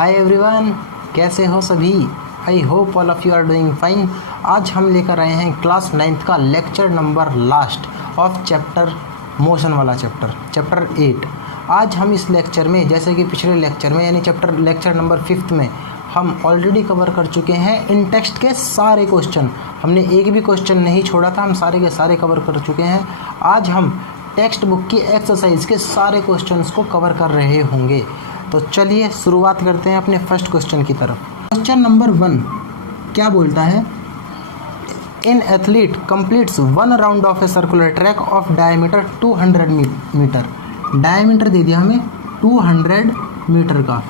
Hi everyone, कैसे हो सभी। I hope all of you are doing fine. आज हम लेकर आए हैं क्लास 9th का lecture number last of chapter motion वाला चैप्टर 8। आज हम इस लेक्चर में, जैसे कि पिछले लेक्चर में यानी लेक्चर नंबर 5 में हम ऑलरेडी कवर कर चुके हैं इन टेक्स्ट के सारे क्वेश्चन। हमने एक भी क्वेश्चन नहीं छोड़ा था, हम सारे के सारे कवर कर चुके हैं। आज हम टेक्स्ट बुक की एक्सरसाइज के सारे क्वेश्चंस को कवर कर रहे होंगे। तो चलिए शुरुआत करते हैं अपने फर्स्ट क्वेश्चन की तरफ। क्वेश्चन नंबर 1 क्या बोलता है, in athlete completes 1 round of a circular track of diameter 200 metre. Diameter दे दिया हमें 200 मीटर का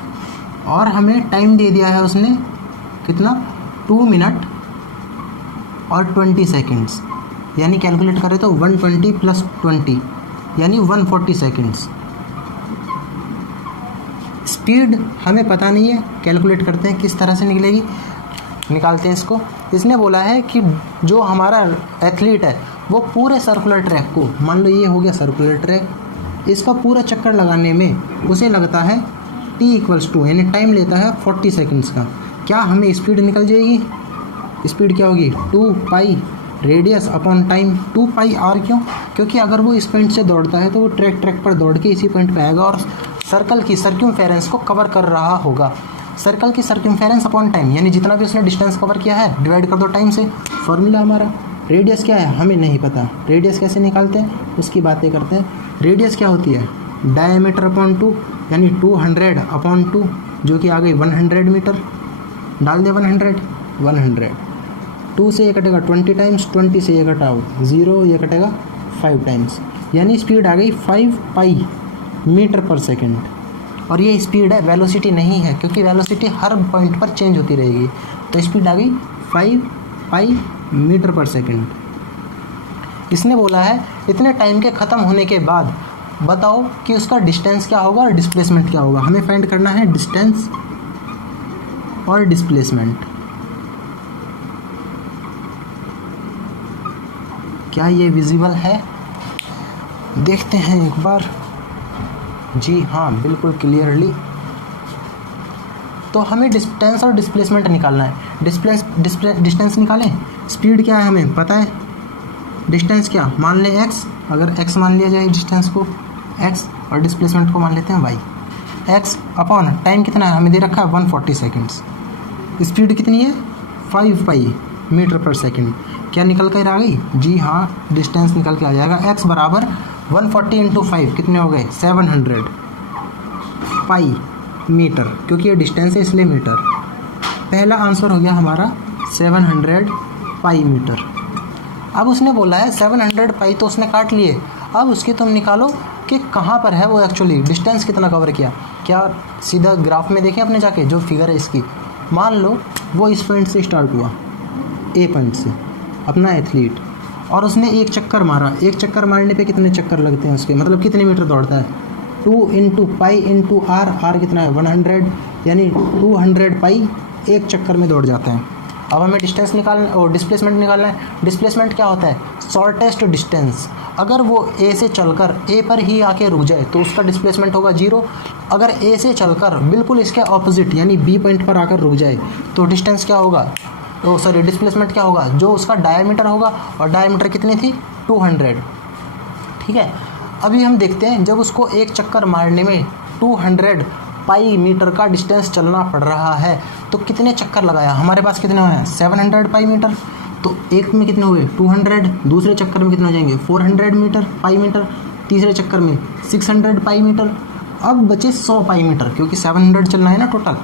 और हमें टाइम दे दिया है उसने कितना, 2 मिनट और 20 सेकेंड्स, यानी कैलकुलेट करें तो 120 + 20 यानी 140 सेकेंड्स। स्पीड हमें पता नहीं है, कैलकुलेट करते हैं किस तरह से निकलेगी, निकालते हैं इसको। इसने बोला है कि जो हमारा एथलीट है वो पूरे सर्कुलर ट्रैक को, मान लो ये हो गया सर्कुलर ट्रैक, इसका पूरा चक्कर लगाने में उसे लगता है t = 2 यानी टाइम लेता है 40 सेकेंड्स का। क्या हमें स्पीड निकल जाएगी? स्पीड क्या होगी, 2 पाई रेडियस अपॉन टाइम। 2 पाई r क्यों? क्योंकि अगर वो इस पॉइंट से दौड़ता है तो वो ट्रैक पर दौड़ के इसी पॉइंट पे आएगा और सर्कल की सर्क्यूमफेरेंस को कवर कर रहा होगा। सर्कल की सर्क्यूमफेरेंस अपॉन टाइम यानी जितना भी उसने डिस्टेंस कवर किया है डिवाइड कर दो टाइम से। फॉर्मूला हमारा रेडियस क्या है हमें नहीं पता, रेडियस कैसे निकालते हैं उसकी बातें करते हैं। रेडियस क्या होती है, डायमीटर अपॉन 2 यानी 200 अपॉन 2 जो कि आ गई 100 मीटर। डाल दे 100 2 से ये कटेगा 20 टाइम्स, 20 से ये कटाओ 0, ये कटेगा 5 टाइम्स, यानी स्पीड आ गई 5 पाई मीटर पर सेकेंड। और ये स्पीड है, वेलोसिटी नहीं है, क्योंकि वेलोसिटी हर पॉइंट पर चेंज होती रहेगी। तो स्पीड आ गई 5 पाई मीटर पर सेकेंड। इसने बोला है इतने टाइम के ख़त्म होने के बाद बताओ कि उसका डिस्टेंस क्या होगा और डिस्प्लेसमेंट क्या होगा। हमें फाइंड करना है डिस्टेंस और डिस्प्लेसमेंट। क्या ये विजिबल है, देखते हैं एक बार। जी हाँ, बिल्कुल क्लियरली। तो हमें डिस्टेंस और डिस्प्लेसमेंट निकालना है। डिस्टेंस निकालें, स्पीड क्या है हमें पता है, डिस्टेंस क्या मान लें x, अगर x मान लिया जाए डिस्टेंस को x और डिस्प्लेसमेंट को मान लेते हैं y। x अपॉन टाइम कितना है हमें दे रखा है 140 सेकेंड्स। स्पीड कितनी है 5 पाई मीटर पर सेकेंड। क्या निकल कर आ गई, जी हाँ डिस्टेंस निकल के आ जाएगा। x बराबर 140 × 5 कितने हो गए 700 पाई मीटर, क्योंकि ये डिस्टेंस है इसलिए मीटर। पहला आंसर हो गया हमारा 700 पाई मीटर। अब उसने बोला है 700 पाई तो उसने काट लिए, अब उसकी तुम निकालो कि कहाँ पर है वो एक्चुअली डिस्टेंस कितना कवर किया। क्या सीधा ग्राफ में देखें अपने जाके, जो फिगर है इसकी, मान लो वो इस पॉइंट से स्टार्ट हुआ, ए पॉइंट से अपना एथलीट, और उसने एक चक्कर मारा। एक चक्कर मारने पे कितने चक्कर लगते हैं उसके, मतलब कितने मीटर दौड़ता है, 2 × पाई × r कितना है 100, यानी 200 पाई एक चक्कर में दौड़ जाता है। अब हमें डिस्टेंस निकालना और डिस्प्लेसमेंट निकालना है। डिस्प्लेसमेंट क्या होता है, शॉर्टेस्ट डिस्टेंस। अगर वो ए से चलकर ए पर ही आके रुक जाए तो उसका डिस्प्लेसमेंट होगा 0। अगर ए से चलकर बिल्कुल इसके ऑपोजिट यानी बी पॉइंट पर आकर रुक जाए तो डिस्टेंस क्या होगा, तो सॉरी डिस्प्लेसमेंट क्या होगा, जो उसका डायमीटर होगा, और डायमीटर कितनी थी 200। ठीक है, अभी हम देखते हैं जब उसको एक चक्कर मारने में 200 पाई मीटर का डिस्टेंस चलना पड़ रहा है तो कितने चक्कर लगाया, हमारे पास कितने हुए हैं 700 पाई मीटर। तो एक में कितने हुए 200, दूसरे चक्कर में कितने हो जाएंगे 400 मीटर पाई मीटर, तीसरे चक्कर में 600 पाई मीटर। अब बचे 100 पाई मीटर, क्योंकि 700 चलना है ना टोटल।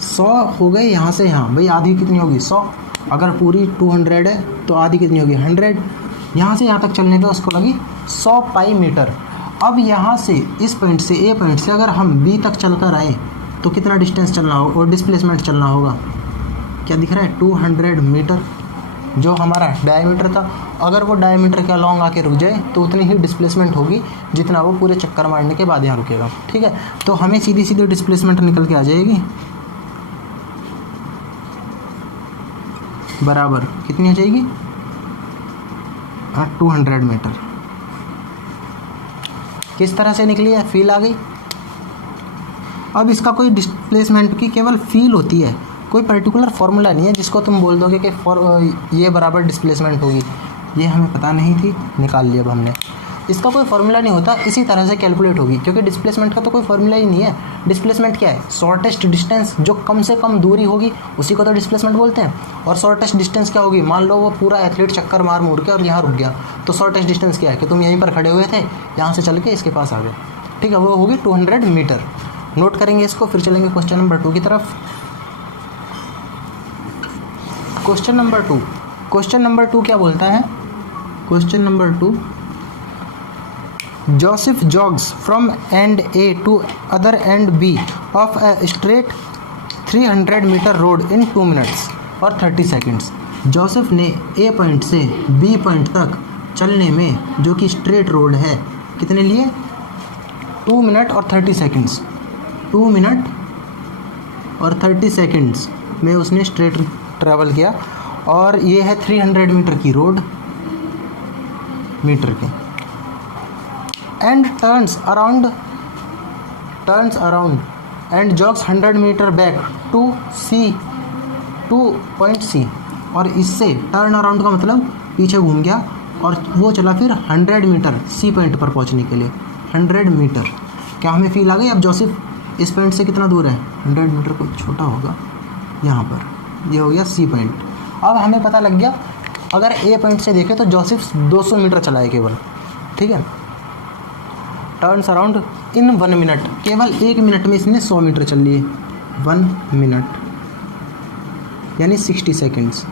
100 हो गए यहाँ से यहाँ, भाई आधी कितनी होगी 100। अगर पूरी 200 है तो आधी कितनी होगी 100। यहाँ से यहाँ तक चलने पे उसको लगी 100 पाई मीटर। अब यहाँ से इस पॉइंट से ए पॉइंट से अगर हम बी तक चल कर आए तो कितना डिस्टेंस चलना होगा और डिस्प्लेसमेंट चलना होगा, क्या दिख रहा है 200 मीटर जो हमारा डायमीटर था। अगर वो डायमीटर के अलॉन्ग आके रुक जाए तो उतनी ही डिस्प्लेसमेंट होगी जितना वो पूरे चक्कर मारने के बाद यहाँ रुकेगा। ठीक है, तो हमें सीधी सीधी डिस्प्लेसमेंट निकल के आ जाएगी, बराबर कितनी हो जाएगी 200 मीटर। किस तरह से निकली है, फील आ गई। अब इसका कोई डिस्प्लेसमेंट की केवल फील होती है, कोई पर्टिकुलर फार्मूला नहीं है जिसको तुम बोल दोगे कि ये बराबर डिस्प्लेसमेंट होगी, ये हमें पता नहीं थी, निकाल लिया अब हमने। इसका कोई फार्मूला नहीं होता, इसी तरह से कैलकुलेट होगी, क्योंकि डिस्प्लेसमेंट का तो कोई फार्मूला ही नहीं है। डिस्प्लेसमेंट क्या है? शॉर्टेस्ट डिस्टेंस, जो कम से कम दूरी होगी उसी को तो डिस्प्लेसमेंट बोलते हैं। और शॉर्टेस्ट डिस्टेंस क्या होगी? मान लो वो पूरा एथलीट चक्कर मार मुड़ के और यहाँ रुक गया, तो शॉर्टेस्ट डिस्टेंस क्या है कि तुम यहीं पर खड़े हुए थे, यहाँ से चल के इसके पास आ गए, ठीक है, वो होगी 200 मीटर। नोट करेंगे इसको, फिर चलेंगे क्वेश्चन नंबर 2 की तरफ। क्वेश्चन नंबर 2 क्या बोलता है? Question number 2, Joseph jogs from end A to other end B of a straight 300 metre road in 2 minutes और 30 सेकेंड्स। जोसेफ ने ए पॉइंट से बी पॉइंट तक चलने में, जो कि स्ट्रेट रोड है, कितने लिए? 2 मिनट और 30 सेकेंड्स। 2 मिनट और 30 सेकेंड्स में उसने स्ट्रेट ट्रैवल किया, और ये है 300 मीटर की रोड, मीटर के। And turns around and jogs 100 metre back to point C. और इससे टर्न अराउंड का मतलब पीछे घूम गया और वो चला फिर 100 मीटर सी पॉइंट पर पहुंचने के लिए। 100 मीटर, क्या हमें फील आ गई? अब जोसेफ इस पॉइंट से कितना दूर है? 100 मीटर, को छोटा होगा यहाँ पर, ये हो गया सी पॉइंट। अब हमें पता लग गया, अगर ए पॉइंट से देखें तो जोसेफ 200 मीटर चला है केवल, ठीक है। टर्न्स अराउंड इन 1 मिनट, केवल 1 मिनट में इसने 100 मीटर चल लिए। 1 मिनट यानी 60 सेकेंड्स।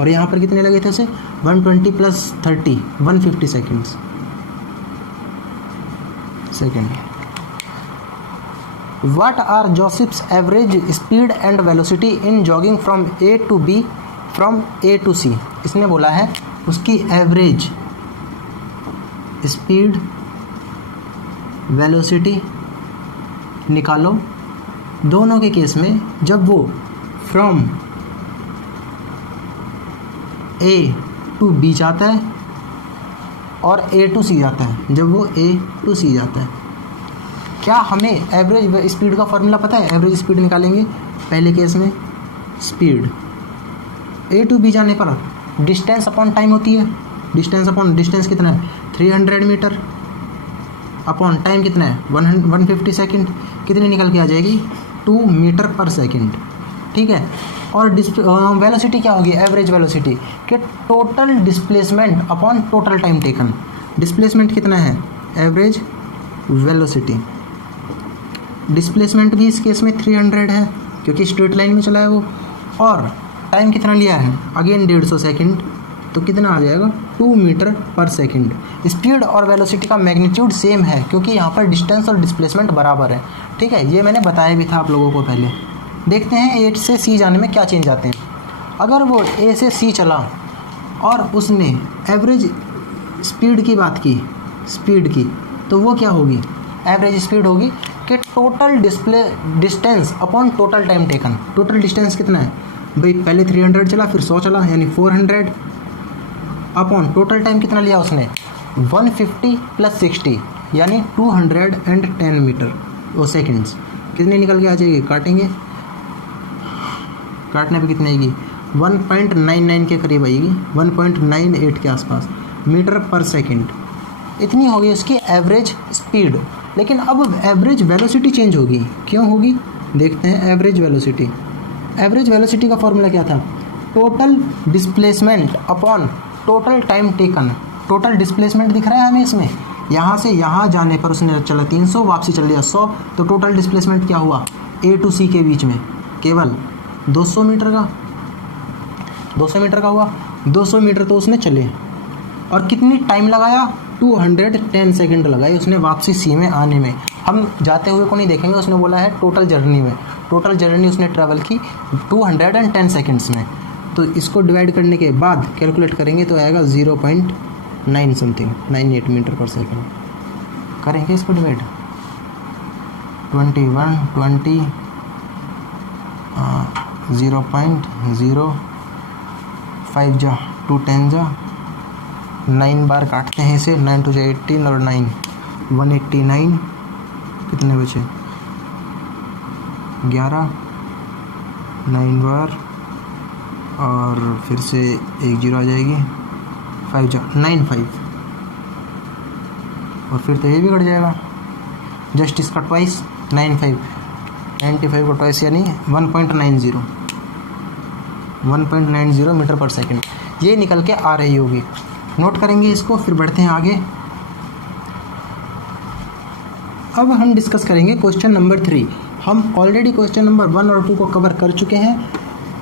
और यहाँ पर कितने लगे थे उसे? 120 + 30 150 second. What are Joseph's average speed and velocity in jogging from A to B from A to C? इसने बोला है उसकी एवरेज स्पीड वेलोसिटी निकालो दोनों के केस में, जब वो फ्रॉम A to B जाता है और A to C जाता है, जब वो A to C जाता है। क्या हमें एवरेज स्पीड का फॉर्मूला पता है? एवरेज स्पीड निकालेंगे पहले केस में, स्पीड A to B जाने पर डिस्टेंस अपॉन टाइम होती है। डिस्टेंस कितना है? 300 मीटर अपॉन टाइम कितना है? 150 सेकेंड। कितनी निकल के आ जाएगी? 2 मीटर पर सेकेंड, ठीक है। और वेलोसिटी क्या होगी? एवरेज वेलोसिटी कि total displacement upon total time taken. Displacement कितना है? Average velocity. डिस्प्लेसमेंट भी इस केस में 300 है क्योंकि स्ट्रेट लाइन में चला है वो। और टाइम कितना लिया है? अगेन 150 सेकेंड, तो कितना आ जाएगा? 2 मीटर पर सेकेंड। स्पीड और वेलोसिटी का मैग्नीट्यूड सेम है क्योंकि यहाँ पर डिस्टेंस और डिस्प्लेसमेंट बराबर है, ठीक है। ये मैंने बताया भी था आप लोगों को पहले। देखते हैं ए से सी जाने में क्या चेंज आते हैं। अगर वो ए से सी चला और उसने एवरेज स्पीड की बात की, स्पीड की, तो वो क्या होगी? एवरेज स्पीड होगी कि total distance upon total time taken. Total distance कितना है भाई? पहले 300 चला, फिर 100 चला, यानी 400 अपॉन टोटल टाइम कितना लिया उसने? 150 + 60 यानी 210 मीटर वो सेकेंड्स। कितने निकल के आ जाएगी? काटेंगे, काटने पे कितने आएगी? 1.99 के करीब आएगी, 1.98 के आसपास मीटर पर सेकेंड। इतनी होगी उसकी एवरेज स्पीड। लेकिन अब एवरेज वेलोसिटी चेंज होगी। क्यों होगी? देखते हैं। एवरेज वेलोसिटी का फॉर्मूला क्या था? Total displacement upon total time taken. Total displacement दिख रहा है हमें इसमें, यहाँ से यहाँ जाने पर उसने चला 300, वापसी चल लिया 100, तो टोटल डिस्प्लेसमेंट क्या हुआ? A to C के बीच में केवल 200 मीटर का हुआ। 200 मीटर तो उसने चले, और कितनी टाइम लगाया? 210 सेकेंड लगाई उसने वापसी सी में आने में। हम जाते हुए को नहीं देखेंगे, उसने बोला है टोटल जर्नी उसने ट्रैवल की 210 सेकेंड्स में। तो इसको डिवाइड करने के बाद कैलकुलेट करेंगे तो आएगा 0.9 समथिंग 98 मीटर पर सेकेंड। करेंगे इसको डिवाइड 21 20 0.05 जा 2 10 जा 9 बार काटते हैं इसे। 9 2 18 और 9 189 कितने बचे? 11 9 बार और फिर से 1 0 आ जाएगी, 5 जा 9 5 और फिर तो ये भी कट जाएगा। जस्ट इसका ट्वाइस 9 5 95 का ट्वाइस यानी 1.90 मीटर पर सेकंड ये निकल के आ रही होगी। नोट करेंगे इसको, फिर बढ़ते हैं आगे। अब हम डिस्कस करेंगे क्वेश्चन नंबर 3। हम ऑलरेडी क्वेश्चन नंबर 1 और 2 को कवर कर चुके हैं।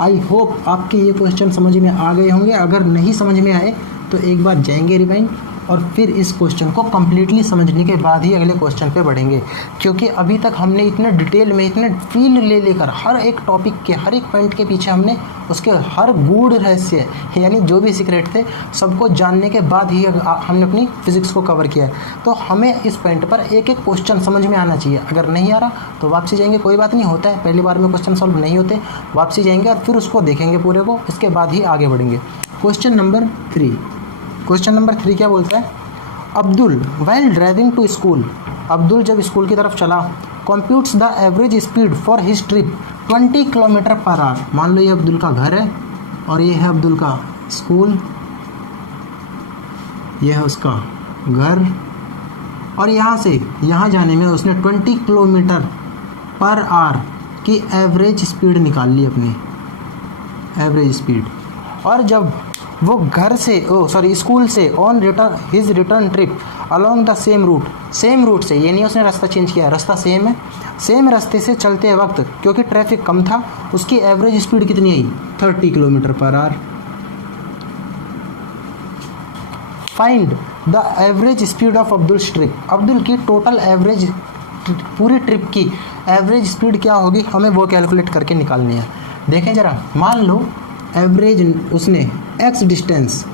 आई होप आपके ये क्वेश्चन समझ में आ गए होंगे। अगर नहीं समझ में आए तो एक बार जाएंगे रिवाइंड और फिर इस क्वेश्चन को कम्प्लीटली समझने के बाद ही अगले क्वेश्चन पे बढ़ेंगे, क्योंकि अभी तक हमने इतने डिटेल में, इतने फील ले लेकर हर एक टॉपिक के हर एक पॉइंट के पीछे हमने उसके हर गूढ़ रहस्य यानी जो भी सीक्रेट थे सबको जानने के बाद ही हमने अपनी फिजिक्स को कवर किया है। तो हमें इस पॉइंट पर एक एक क्वेश्चन समझ में आना चाहिए। अगर नहीं आ रहा तो वापसी जाएंगे, कोई बात नहीं, होता है, पहली बार में क्वेश्चन सॉल्व नहीं होते, वापसी जाएंगे और फिर उसको देखेंगे पूरे को, इसके बाद ही आगे बढ़ेंगे। क्वेश्चन नंबर 3 क्या बोलता है? Abdul while driving to school, Abdul जब स्कूल की तरफ चला, computes the average speed for his trip 20 kilometre per hour. मान लो ये अब्दुल का घर है और ये है अब्दुल का स्कूल, ये है उसका घर, और यहाँ से यहाँ जाने में उसने 20 किलोमीटर पर आवर की एवरेज स्पीड निकाल ली, अपनी एवरेज स्पीड। और जब वो घर से स्कूल से on return his return trip along the same route से, ये नहीं उसने रास्ता चेंज किया, रास्ता सेम है, सेम रास्ते से चलते वक्त क्योंकि ट्रैफिक कम था उसकी एवरेज स्पीड कितनी आई? 30 kilometre per hour. Find the average speed of Abdul's trip, Abdul की टोटल एवरेज पूरी ट्रिप की एवरेज स्पीड क्या होगी, हमें वो कैलकुलेट करके निकालनी है। देखें ज़रा, मान लो एवरेज उसने x डिस्टेंस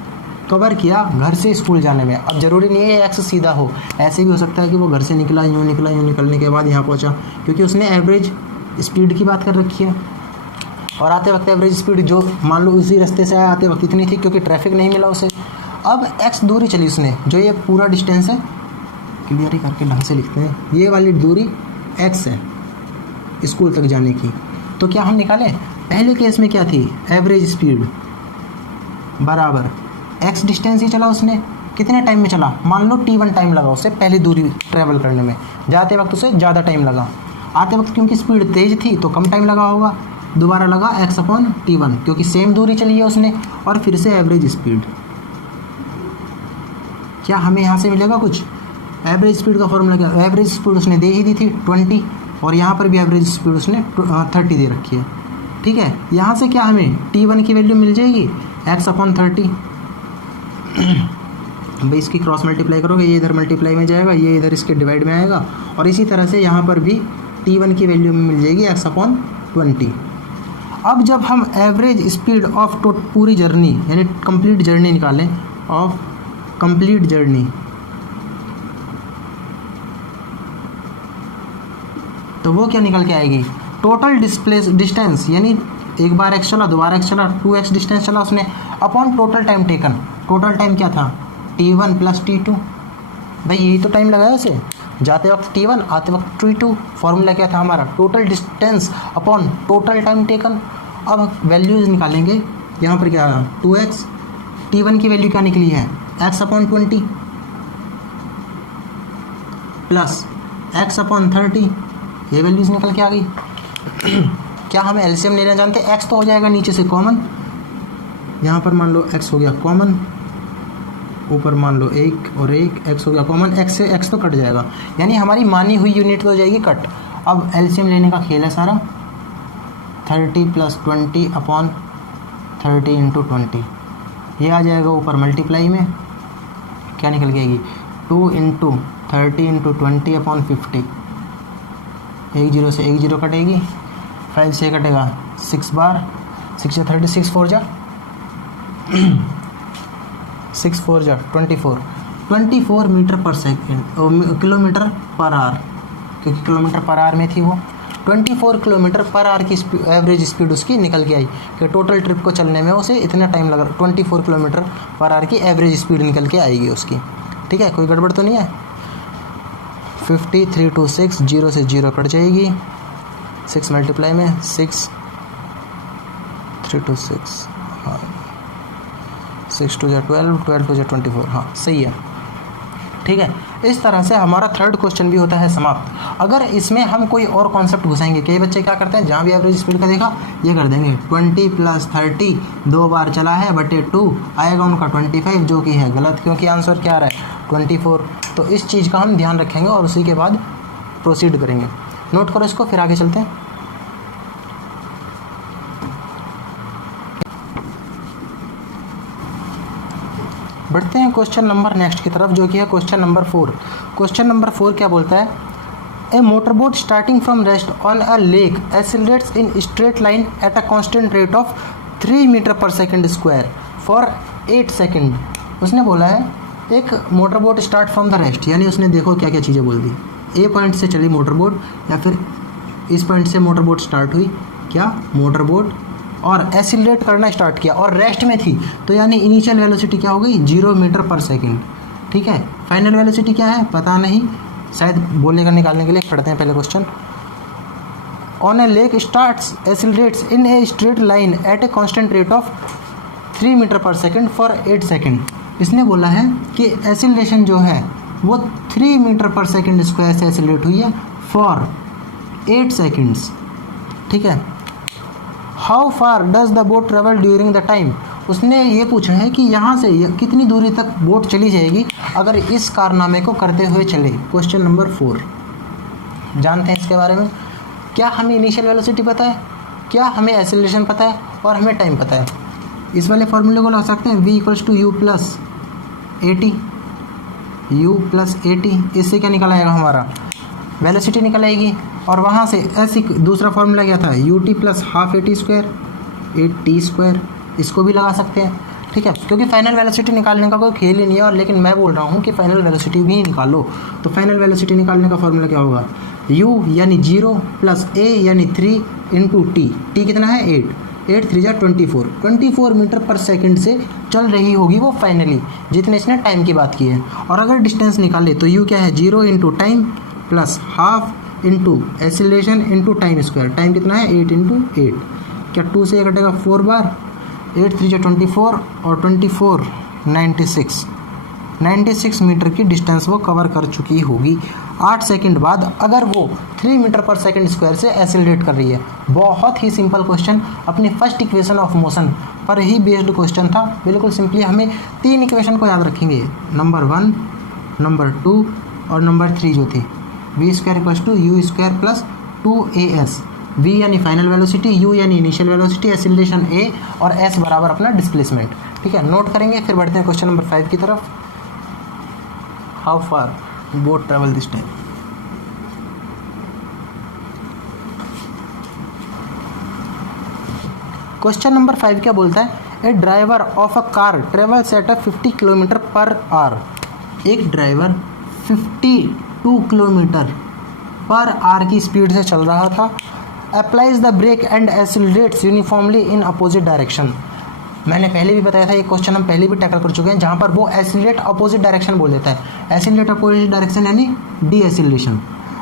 कवर किया घर से स्कूल जाने में। अब ज़रूरी नहीं है x सीधा हो, ऐसे भी हो सकता है कि वो घर से निकला, यूँ निकलने के बाद यहाँ पहुँचा, क्योंकि उसने एवरेज स्पीड की बात कर रखी है। और आते वक्त एवरेज स्पीड जो मान लो उसी रास्ते से आया, आते वक्त इतनी थी क्योंकि ट्रैफिक नहीं मिला उसे। अब x दूरी चली उसने, जो ये पूरा डिस्टेंस है, क्लियर ही करके ढंग से लिखते हैं, ये वाली दूरी x है स्कूल तक जाने की। तो क्या हम निकालें? पहले केस में क्या थी? एवरेज स्पीड बराबर x डिस्टेंस ही चला उसने, कितने टाइम में चला? मान लो t1 टाइम लगा उसे पहली दूरी ट्रैवल करने में, जाते वक्त उसे ज़्यादा टाइम लगा, आते वक्त क्योंकि स्पीड तेज़ थी तो कम टाइम लगा होगा, दोबारा लगा x/t1 क्योंकि सेम दूरी चली है उसने, और फिर से एवरेज स्पीड। क्या हमें यहाँ से मिलेगा कुछ? एवरेज स्पीड का फॉर्मूला क्या? एवरेज स्पीड उसने दे ही दी थी 20 और यहाँ पर भी एवरेज स्पीड उसने 30 दे रखी है, ठीक है। यहाँ से क्या हमें t1 की वैल्यू मिल जाएगी x/30। भाई इसकी क्रॉस मल्टीप्लाई करोगे, ये इधर मल्टीप्लाई में जाएगा, ये इधर इसके डिवाइड में आएगा, और इसी तरह से यहाँ पर भी t1 की वैल्यू मिल जाएगी x/20। अब जब हम एवरेज स्पीड ऑफ पूरी जर्नी यानी कंप्लीट जर्नी निकालें, ऑफ कंप्लीट जर्नी, तो वो क्या निकल के आएगी? टोटल डिस्टेंस यानी एक बार x चला, दोबारा x चला, 2x डिस्टेंस चला उसने, upon total time taken. Total time क्या था? t1 + t2। भाई यही तो टाइम लगाया उसे, जाते वक्त t1 आते वक्त t2। फॉर्मूला क्या था हमारा? Total distance upon total time taken. अब वैल्यूज निकालेंगे, यहाँ पर क्या है? 2x, t1 की वैल्यू क्या निकली है? x/20 प्लस x/30, ये वैल्यूज निकल के आ गई। क्या हमें एलसीएम लेना जानते? x तो हो जाएगा नीचे से कॉमन, यहाँ पर मान लो x हो गया कॉमन, ऊपर मान लो 1 और 1, x हो गया कॉमन, x से x तो कट जाएगा, यानी हमारी मानी हुई यूनिट तो हो जाएगी कट। अब एलसीएम लेने का खेल है सारा। 30 + 20/30 × 20, ये आ जाएगा ऊपर मल्टीप्लाई में, क्या निकल के आएगी? 2 × 30 × 20/50। 1 0 से 1 0 कटेगी, 5 से कटेगा 6 बार, 6 से 30, 6 4 जा 24 मीटर पर सेकेंड, किलोमीटर पर आवर, क्योंकि किलोमीटर पर आवर में थी वो। 24 किलोमीटर पर आवर की एवरेज स्पीड उसकी निकल के आई कि टोटल ट्रिप को चलने में उसे इतना टाइम लगा। 24 किलोमीटर पर आवर की एवरेज स्पीड निकल के आएगी उसकी, ठीक है, कोई गड़बड़ तो नहीं है। 50 3 2 6, 0 से 0 कट जाएगी, 6 मल्टीप्लाई में 6, 3 2 6, हाँ 6 2 12, 12 2 24, हाँ सही है। ठीक है, इस तरह से हमारा थर्ड क्वेश्चन भी होता है समाप्त। अगर इसमें हम कोई और कॉन्सेप्ट घुसाएंगे, कई बच्चे क्या करते हैं, जहाँ भी एवरेज स्पीड का देखा ये कर देंगे 20 + 30 2 बार चला है बटे 2 आएगा उनका 25, जो कि है गलत, क्योंकि आंसर क्या आ रहा है 24। तो इस चीज़ का हम ध्यान रखेंगे और उसी के बाद प्रोसीड करेंगे। नोट करो इसको, फिर आगे चलते हैं। बढ़ते हैं क्वेश्चन नंबर नेक्स्ट की तरफ, जो कि है क्वेश्चन नंबर 4। क्वेश्चन नंबर 4 क्या बोलता है, a motorboat starting from rest on a lake accelerates in straight line at a constant rate of 3 metre per second square for 8 second. उसने बोला है एक motorboat start from the rest, यानी उसने देखो क्या क्या चीज़ें बोल दी। ए पॉइंट से चली मोटरबोट, या फिर इस पॉइंट से मोटरबोट स्टार्ट हुई, क्या मोटरबोट, और एक्सीलरेट करना स्टार्ट किया और रेस्ट में थी, तो यानी इनिशियल वेलोसिटी क्या हो गई 0 मीटर पर सेकंड। ठीक है, फाइनल वेलोसिटी क्या है पता नहीं, शायद बोलने का निकालने के लिए पढ़ते हैं पहले question. On a lake starts accelerates in a straight line at a constant rate of 3 metre per second for 8 second. इसने बोला है कि एक्सीलरेशन जो है वो 3 मीटर पर सेकंड स्क्वायर से एक्सीलरेट हुई है फॉर 8 सेकंड्स। ठीक है, how far does the boat travel during the time. उसने ये पूछा है कि यहाँ से कितनी दूरी तक बोट चली जाएगी अगर इस कारनामे को करते हुए चले। क्वेश्चन नंबर 4 जानते हैं इसके बारे में। क्या हमें इनिशियल वेलोसिटी पता है, क्या हमें एक्सेलरेशन पता है, और हमें टाइम पता है। इस वाले फॉर्मूले को लगा सकते हैं, v = u + at। इससे क्या निकल आएगा हमारा वेलोसिटी निकल आएगी, और वहाँ से ऐसी दूसरा फॉर्मूला क्या था ut + ½ at², 8t², इसको भी लगा सकते हैं। ठीक है, क्योंकि फाइनल वेलोसिटी निकालने का कोई खेल ही नहीं है, और लेकिन मैं बोल रहा हूँ कि फाइनल वेलोसिटी भी निकालो। तो फाइनल वेलोसिटी निकालने का फॉर्मूला क्या होगा, u यानी 0 + a यानी 3 × t। t कितना है 8, 8 3 = 24 मीटर पर सेकंड से चल रही होगी वो फाइनली, जितने इसने टाइम की बात की है। और अगर डिस्टेंस निकाले तो u क्या है 0 × time + ½ × acceleration × time square. Time कितना है 8 × 8, क्या 2 से कटेगा 4 बार, 8 3 = 24 और 24 96 मीटर की डिस्टेंस वो कवर कर चुकी होगी 8 सेकंड बाद, अगर वो 3 मीटर पर सेकंड स्क्वायर से एक्सेलरेट कर रही है। बहुत ही सिंपल क्वेश्चन, अपनी फर्स्ट इक्वेशन ऑफ मोशन पर ही बेस्ड क्वेश्चन था। बिल्कुल सिंपली हमें 3 इक्वेशन को याद रखेंगे, नंबर 1, नंबर 2 और नंबर 3 जो थी। v² = u² + 2as। v यानी फाइनल वेलोसिटी, u यानी इनिशियल वेलोसिटी, एक्सीलरेशन a, और s बराबर अपना डिस्प्लेसमेंट। ठीक है, नोट करेंगे। फिर बढ़ते हैं क्वेश्चन नंबर 5 की तरफ। How far boat travel this time. Question number 5 क्या बोलता है, a driver of a car travels at 50 kilometre per hour. एक ड्राइवर 52 किलोमीटर पर आवर की स्पीड से चल रहा था। Applies the brake and accelerates uniformly in opposite direction. मैंने पहले भी बताया था, ये क्वेश्चन हम पहले भी टैकल कर चुके हैं, जहाँ पर वो एक्सीलरेट अपोजिट डायरेक्शन बोल देता है। एक्सीलरेट अपोजिट डायरेक्शन यानी डी एक्सीलरेशन,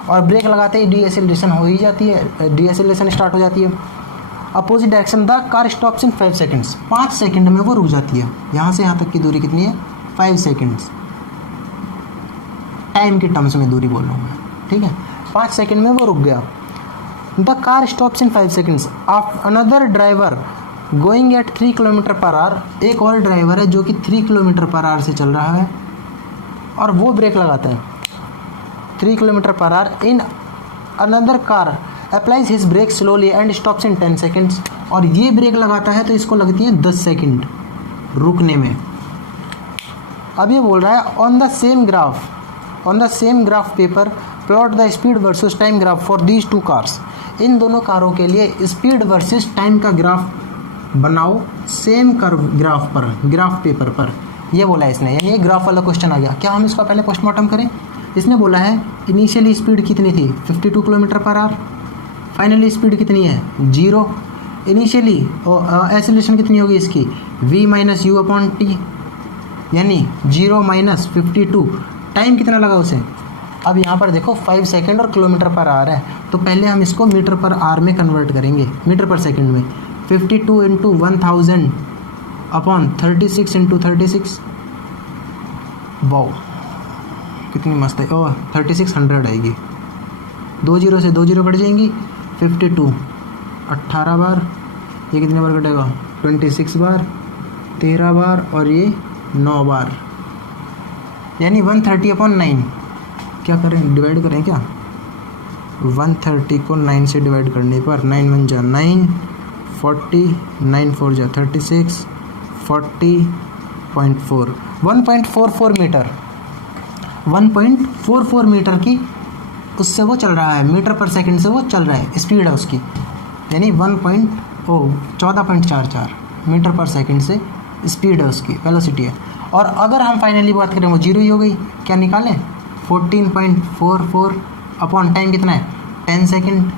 और ब्रेक लगाते ही डी एक्सीलरेशन हो ही जाती है, डी एक्सीलरेशन स्टार्ट हो जाती है। Opposite direction, the car stops in 5 seconds. 5 second में वो रुक जाती है। यहाँ से यहाँ तक की दूरी कितनी है 5 सेकेंड्स, टाइम के टर्म्स में दूरी बोल रहा हूँ मैं। ठीक है, 5 सेकेंड में वो रुक गया। The car stops in 5 seconds. Another driver going at 3 kilometre per hour. एक और ड्राइवर है जो कि 3 किलोमीटर पर आवर से चल रहा है, और वो ब्रेक लगाता है 3 kilometre per hour. In another car applies his brake slowly and stops in 10 seconds. और ये ब्रेक लगाता है तो इसको लगती है 10 सेकेंड रुकने में। अब ये बोल रहा है on the same graph paper plot the speed versus time graph for these 2 cars. इन दोनों कारों के लिए स्पीड वर्सेस टाइम का ग्राफ बनाओ सेम कर्व ग्राफ पर, ग्राफ पेपर पर। ये बोला इसने, यानी ये ग्राफ वाला क्वेश्चन आ गया। क्या हम इसका पहले पोस्टमार्टम करें। इसने बोला है इनिशियली स्पीड कितनी थी 52 kilometre per our, finally speed कितनी है 0। इनिशियली एक्सीलरेशन कितनी होगी इसकी v - u/t, यानी 0 - 52। टाइम कितना लगा उसे अब यहाँ पर देखो 5 सेकंड और किलोमीटर पर आवर है, तो पहले हम इसको मीटर पर आवर में कन्वर्ट करेंगे, मीटर पर सेकंड में। 52 इंटू 1000 अपॉन 36 इंटू 36, वाओ कितनी मस्त है। ओह 3600 आएगी, 2 जीरो से 2 जीरो कट जाएंगी। 52 18 बार, ये कितने बार कटेगा 26 बार, 13 बार और ये 9 बार, यानी 130 अपॉन 9। क्या करें, डिवाइड करें क्या? 130 को 9 से डिवाइड करने पर 9 1 जा 9, 40, 9 4 जा 36, 40.4, 1.44 मीटर, 1.44 मीटर की उससे वो चल रहा है, मीटर पर सेकंड से वो चल रहा है, स्पीड है उसकी, यानी 14.44 मीटर पर सेकंड से स्पीड है उसकी, वेलोसिटी है। और अगर हम फाइनली बात करें वो जीरो ही हो गई, क्या निकालें? 14.44 अपॉन टाइम कितना है 10 सेकंड,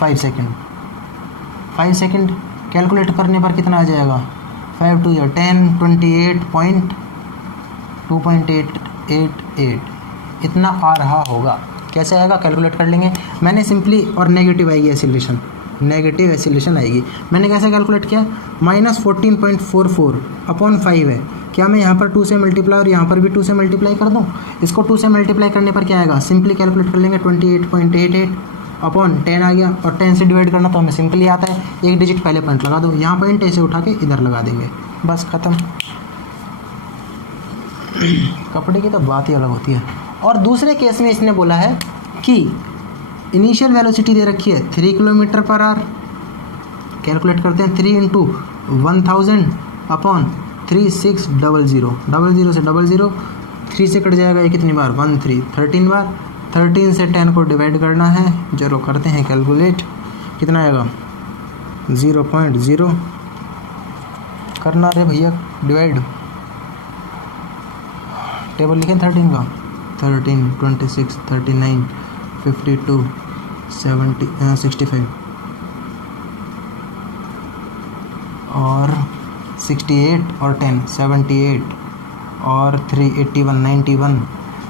5 सेकंड, 5 सेकंड कैलकुलेट करने पर कितना आ जाएगा? 5 2 या 10, 28.2.888 इतना आ रहा होगा। कैसे आएगा कैलकुलेट कर लेंगे। मैंने सिंपली, और नेगेटिव आएगी एसिलेशन, नेगेटिव एसिलेशन आएगी। मैंने कैसे कैलकुलेट किया? -14.44 अपॉन 5 है, क्या मैं यहाँ पर 2 से मल्टीप्लाई और यहाँ पर भी 2 से मल्टीप्लाई कर दूँ? इसको 2 से मल्टीप्लाई करने पर क्या आएगा? सिंपली कैलकुलेट कर लेंगे, 28.88 अपॉन 10 आ गया, और 10 से डिवाइड करना तो हमें सिंपली आता है, एक डिजिट पहले पॉइंट लगा दो, यहाँ पॉइंट ऐसे उठा के इधर लगा देंगे, बस ख़त्म। कपड़े की तो बात ही अलग होती है। और दूसरे केस में इसने बोला है कि इनिशियल वेलोसिटी दे रखी है 3 किलोमीटर पर आवर, कैलकुलेट करते हैं 3 इंटू 1000 अपॉन 3600, 00 से 00, 3 से कट जाएगा, ये कितनी बार 13, 13 बार, 13 से 10 को डिवाइड करना है, चलो करते हैं कैलकुलेट, कितना आएगा 0.0 करना रे भैया डिवाइड, टेबल लिखें 13 का, 13, 26, 39, 52, 70, 65 और 68 और 10, 78 और 3, 81, 91,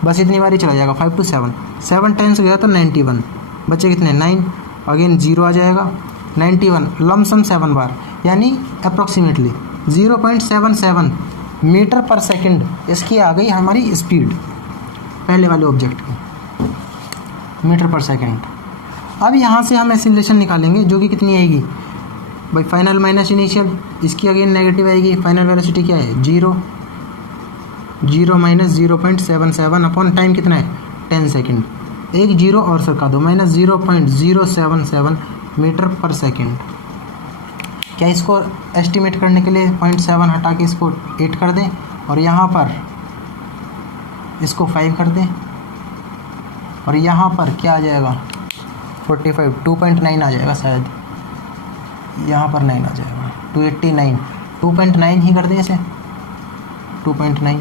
बस इतनी बार ही चला जाएगा। 5 to 7, 7 टाइम्स गया तो 91, बच्चे कितने 9, अगेन 0 आ जाएगा, 91 लमसम 7 बार, यानी अप्रॉक्सीमेटली 0.77 मीटर पर सेकंड इसकी आ गई हमारी स्पीड, पहले वाले ऑब्जेक्ट की, मीटर पर सेकंड। अब यहाँ से हम एसिलेशन निकालेंगे, जो कि कितनी आएगी भाई, फाइनल माइनस इनिशियल, इसकी अगेन नेगेटिव आएगी, फाइनल वेलोसिटी क्या है 0, 0 माइनस 0.77 अपॉन टाइम कितना है 10 सेकंड, एक जीरो और सरका दो, -0.077 मीटर पर सेकंड। क्या इसको एस्टिमेट करने के लिए 0.7 हटा के इसको 8 कर दें, और यहाँ पर इसको 5 कर दें, और यहाँ पर क्या आ जाएगा 45, 2.9 आ जाएगा शायद, यहाँ पर 9 आ जाएगा, 289, 2.9 ही कर दें इसे, 2.9,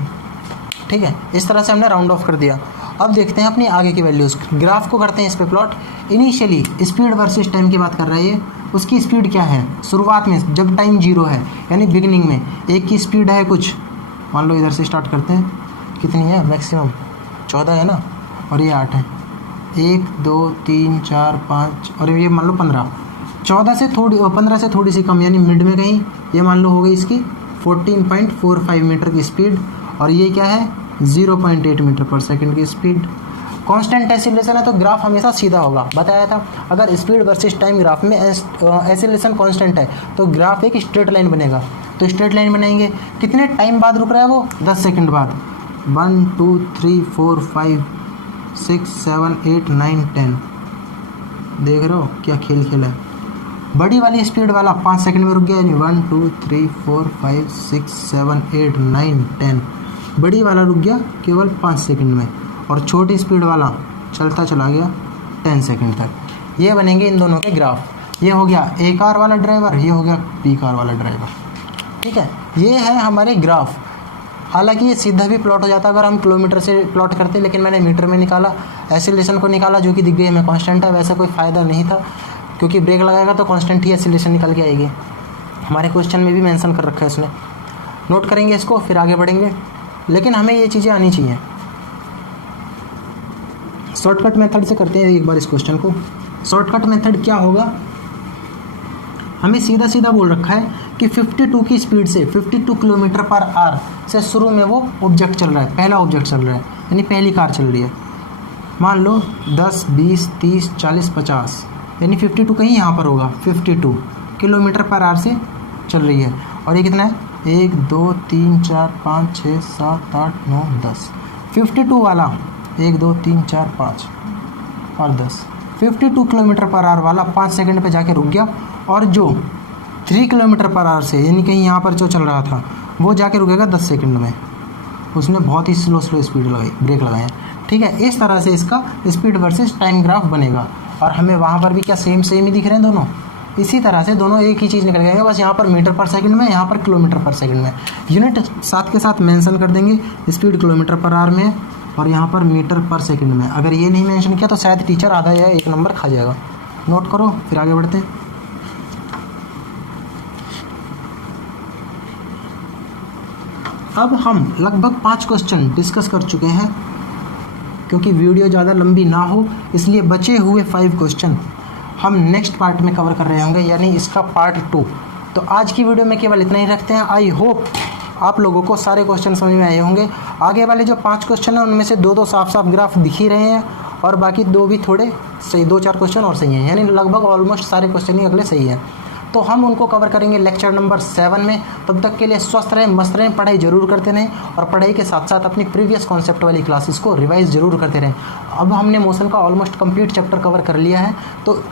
ठीक है। इस तरह से हमने राउंड ऑफ कर दिया। अब देखते हैं अपनी आगे की वैल्यूज़, ग्राफ को करते हैं इस पे plot. Initially speed versus time की बात कर रहा है ये, उसकी स्पीड क्या है शुरुआत में, जब टाइम 0 है, यानी बिगिनिंग में एक की स्पीड है कुछ, मान लो इधर से स्टार्ट करते हैं, कितनी है मैक्सिमम 14 है ना, और ये 8 है, 1 2 3 4 5 और ये मान लो 15, 14 से थोड़ी 15 से थोड़ी सी कम, यानी मिड में कहीं, ये मान लो हो गई इसकी 14.45 मीटर की स्पीड, और ये क्या है 0.8 मीटर पर सेकंड की स्पीड। कांस्टेंट एसिलेशन है तो ग्राफ हमेशा सीधा होगा, बताया था। अगर स्पीड वर्सेस टाइम ग्राफ में एसिलेशन कांस्टेंट है तो ग्राफ एक स्ट्रेट लाइन बनेगा, तो स्ट्रेट लाइन बनाएंगे, कितने टाइम बाद रुक रहा है वो 10 सेकंड बाद, 1 2 3 4 5 6 7 8 9 10, देख रहे हो क्या खेल खेला है। बड़ी वाली स्पीड वाला 5 सेकंड में रुक गया, यानी 1 2 3 4 5 6 7 8 9 10, बड़ी वाला रुक गया केवल 5 सेकंड में, और छोटी स्पीड वाला चलता चला गया 10 सेकंड तक। ये बनेंगे इन दोनों के ग्राफ। ये हो गया ए कार वाला ड्राइवर, ये हो गया बी कार वाला ड्राइवर, ठीक है। ये है हमारे ग्राफ। हालांकि ये सीधा भी प्लॉट हो जाता अगर हम किलोमीटर से प्लॉट करते, लेकिन मैंने मीटर में निकाला, एसिलेशन को निकाला, जो कि दिख गई हमें कांस्टेंट है। वैसे कोई फ़ायदा नहीं था, क्योंकि ब्रेक लगाएगा तो कांस्टेंट ही एसिलेशन निकल के आएगी। हमारे क्वेश्चन में भी मेंशन कर रखा है इसने, नोट करेंगे इसको फिर आगे बढ़ेंगे, लेकिन हमें ये चीज़ें आनी चाहिए। शॉर्टकट मेथड से करते हैं एक बार इस क्वेश्चन को। शॉर्टकट मेथड क्या होगा, हमें सीधा सीधा बोल रखा है कि 52 की स्पीड से 52 किलोमीटर पर आवर से शुरू में वो ऑब्जेक्ट चल रहा है, पहला ऑब्जेक्ट चल रहा है, यानी पहली कार चल रही है। मान लो 10, 20, 30, 40, 50, यानी 52 कहीं यहाँ पर होगा। 52 किलोमीटर पर आवर से चल रही है। और ये कितना है, 1, 2, 3, 4, 5, 6, 7, 8, 9, 10। 52 वाला 1, 2, 3, 4, 5 और 10। 52 किलोमीटर पर आवर वाला 5 सेकंड पे जाके रुक गया, और जो 3 किलोमीटर पर आवर से, यानी कहीं यहाँ पर जो चल रहा था, वो जाके रुकेगा 10 सेकंड में। उसने बहुत ही स्लो स्पीड लगाई, ब्रेक लगाए। ठीक है, इस तरह से इसका स्पीड वर्सेस टाइम ग्राफ बनेगा। और हमें वहाँ पर भी क्या सेम ही दिख रहे हैं दोनों। इसी तरह से दोनों एक ही चीज़ निकल जाएंगे, बस यहाँ पर मीटर पर सेकंड में, यहाँ पर किलोमीटर पर सेकंड में। यूनिट साथ के साथ मेंशन कर देंगे, स्पीड किलोमीटर पर आवर में और यहाँ पर मीटर पर सेकंड में। अगर ये नहीं मेंशन किया तो शायद टीचर आधा या 1 नंबर खा जाएगा। नोट करो, फिर आगे बढ़ते हैं। अब हम लगभग 5 क्वेश्चन डिस्कस कर चुके हैं। क्योंकि वीडियो ज़्यादा लंबी ना हो इसलिए बचे हुए 5 क्वेश्चन हम नेक्स्ट पार्ट में कवर कर रहे होंगे, यानी इसका पार्ट 2। तो आज की वीडियो में केवल इतना ही रखते हैं। आई होप आप लोगों को सारे क्वेश्चन समझ में आए होंगे। आगे वाले जो 5 क्वेश्चन हैं उनमें से 2 साफ साफ ग्राफ दिख ही रहे हैं, और बाकी 2 भी थोड़े सही, 2-4 क्वेश्चन और सही हैं, यानी लगभग ऑलमोस्ट सारे क्वेश्चन ही अगले सही हैं। तो हम उनको कवर करेंगे लेक्चर नंबर 7 में। तब तक के लिए स्वस्थ रहें, मस्त रहें, पढ़ाई जरूर करते रहें, और पढ़ाई के साथ साथ अपनी प्रीवियस कॉन्सेप्ट वाली क्लासेस को रिवाइज जरूर करते रहें। अब हमने मोशन का ऑलमोस्ट कंप्लीट चैप्टर कवर कर लिया है, तो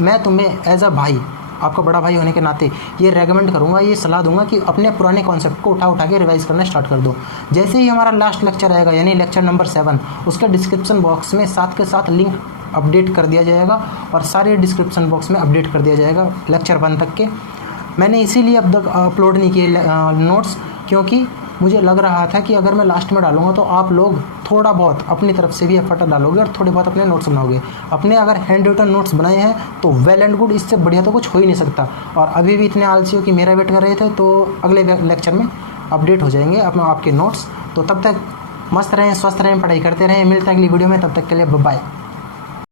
मैं तुम्हें एज अ भाई, आपका बड़ा भाई होने के नाते ये रेकमेंड करूँगा, ये सलाह दूंगा कि अपने पुराने कॉन्सेप्ट को उठा के रिवाइज करना स्टार्ट कर दो। जैसे ही हमारा लास्ट लेक्चर आएगा, यानी लेक्चर नंबर 7, उसके डिस्क्रिप्शन बॉक्स में साथ के साथ लिंक अपडेट कर दिया जाएगा, और सारे डिस्क्रिप्शन बॉक्स में अपडेट कर दिया जाएगा लेक्चर 1 तक के। मैंने इसीलिए अब तक अपलोड नहीं किए नोट्स, क्योंकि मुझे लग रहा था कि अगर मैं लास्ट में डालूंगा तो आप लोग थोड़ा बहुत अपनी तरफ से भी एफर्ट डालोगे और थोड़े बहुत अपने नोट्स बनाओगे। अपने अगर हैंड रिटन नोट्स बनाए हैं तो वेल एंड गुड, इससे बढ़िया तो कुछ हो ही नहीं सकता। और अभी भी इतने आलसी हो कि मेरा वेट कर रहे थे, तो अगले लेक्चर में अपडेट हो जाएंगे आपके नोट्स। तो तब तक मस्त रहें, स्वस्थ रहें, पढ़ाई करते रहें। मिलते हैं अगली वीडियो में, तब तक के लिए बाय।